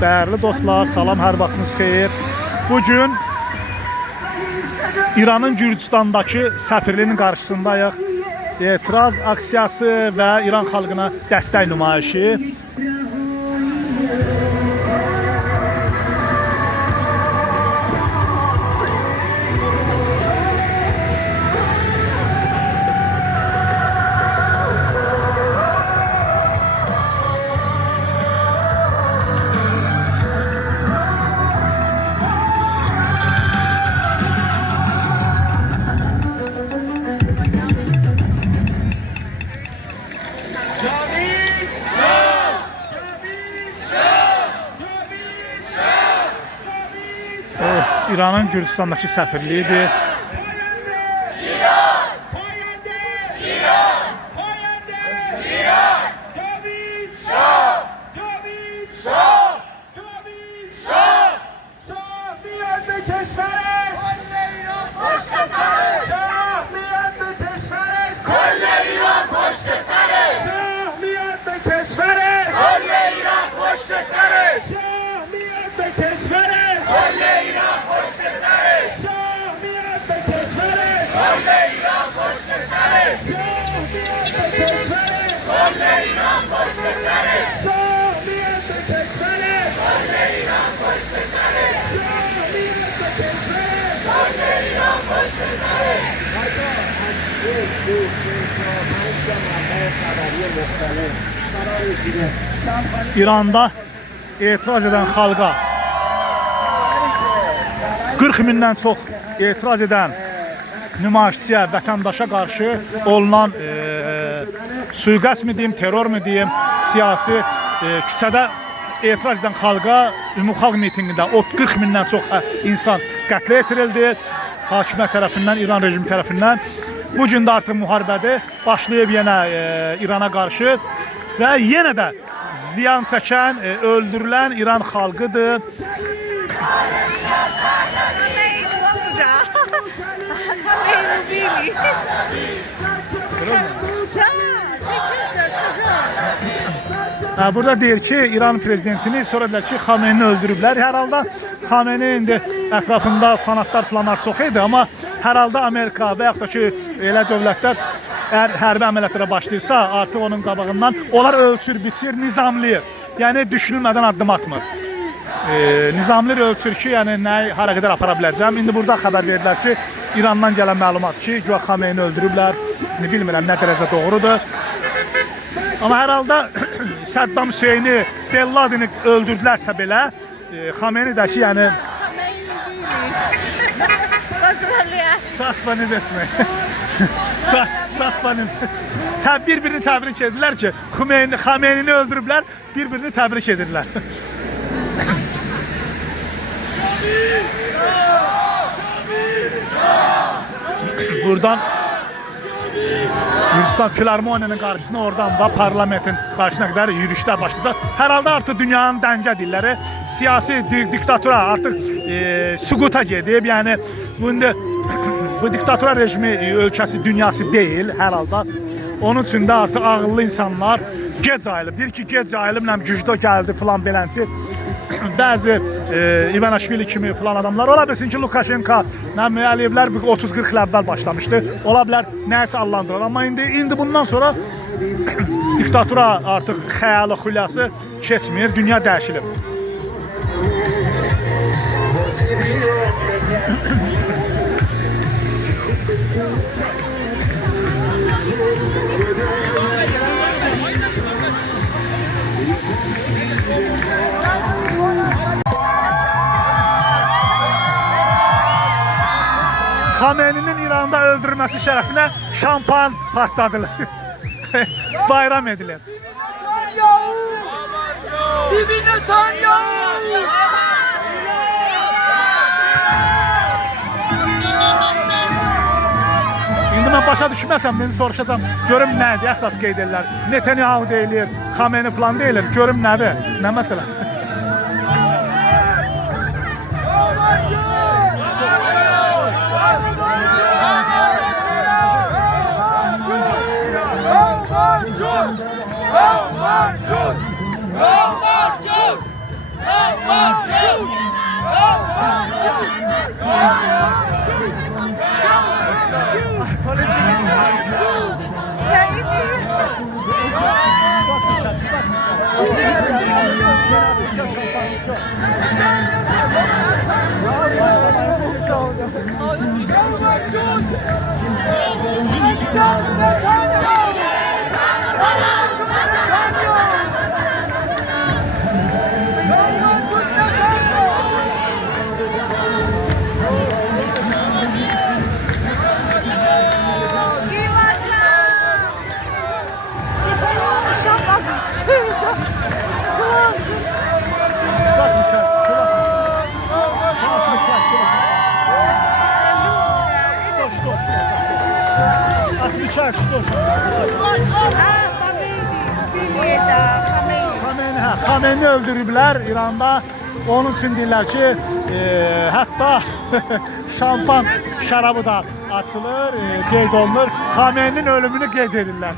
Değerli dostlar, salam, hər vaxtınız xeyir. Bugün İranın Gürcüstandakı səfirliyinin qarşısındayıq. Etiraz aksiyası və İran xalqına dəstək nümayişi. İranın Gürcüstandakı səfirliyidir. İranda etiraz edən xalqa 40 mindən çox etiraz edən nümayişçiyə, vətəndaşa qarşı olunan suiqəst mi deyim, terror mu deyim, siyasi küçədə etiraz edən xalqa ümumxalq mitingində 40 mindən çox insan qətlə yetirildi hakimiyyət tərəfindən, İran rejimi tərəfindən. Bugün də artıq müharibədir, başlayıb yenə İrana qarşı və yenə də ziyan çəkən, öldürülən İran xalqıdır. Burada deyir ki, İran prezidentini, sonra deyir ki, Xameyni öldürüblər. Hər halda Xameyni indi ətrafında fanatlar falanlar çox idi, amma hər halda Amerika və yaxud da ki, elə dövlətlər əgər hərbi əməliyyatlara başlayırsa, artıq onun qabağından onlar ölçür, biçir, nizamlayır. Yəni düşünülmədən addım atmır. Nizamlı ölçür ki, yəni nəyi hara qədər apara biləcəm. İndi burada xəbər verdilər ki, İrandan gələn məlumat ki, güya Xameyni öldürüblər. Bilmirəm nə dərəcə doğrudur. Amma hər halda Saddam Hüseyni, Bin Ladeni öldürdülərsə belə, Xameyni də ki, yəni Saslani desmək. Saslani. Bir-birini təbrik edirlər ki, Xameynini öldürüblər, bir-birini təbrik edirlər. Buradan Gürcistan Filarmoniyanın qarşısına, oradan da parlamentin qarşısına qədər yürüyüşlər başlayacaq. Hər halda artıq dünyanın dəngə dilləri, siyasi diktatura artıq süquta gedib. Yəni bu diktatura rejimi ölkəsi, dünyası deyil hər halda. Onun üçün də artıq ağıllı insanlar gec ayılıb. Deyir ki, gec ayılıbla gücdə gəldi filan belənçi. Bəzi İvanishvili kimi filan adamlar, ola bilsin ki, Lukashenko, Əliyevlər 30-40 il əvvəl başlamışdı. Ola bilər nəyəsə allandırar. Amma indi bundan sonra diktatura artıq xəyalı, xülyası keçmir, dünya dəyişilib. Xameyninin İranda öldürülməsi şərəfinə şampan partladılır. Bayram edilir. Bibi Netanyahu! İndi mən başa düşməsəm, beni soruşacağım. Görüm nədir, əsas qeyd edirlər. Netanyahu deyilir, Xameyni falan deyilir. Görüm nədir, nə məsələ? Alman Jus! Отвечай, что Xameni öldürüblər İranda. Onun üçün deyirlər ki, hətta şampan şərabı da açılır, qeyd olunur. Xameninin ölümünü qeyd edirlər.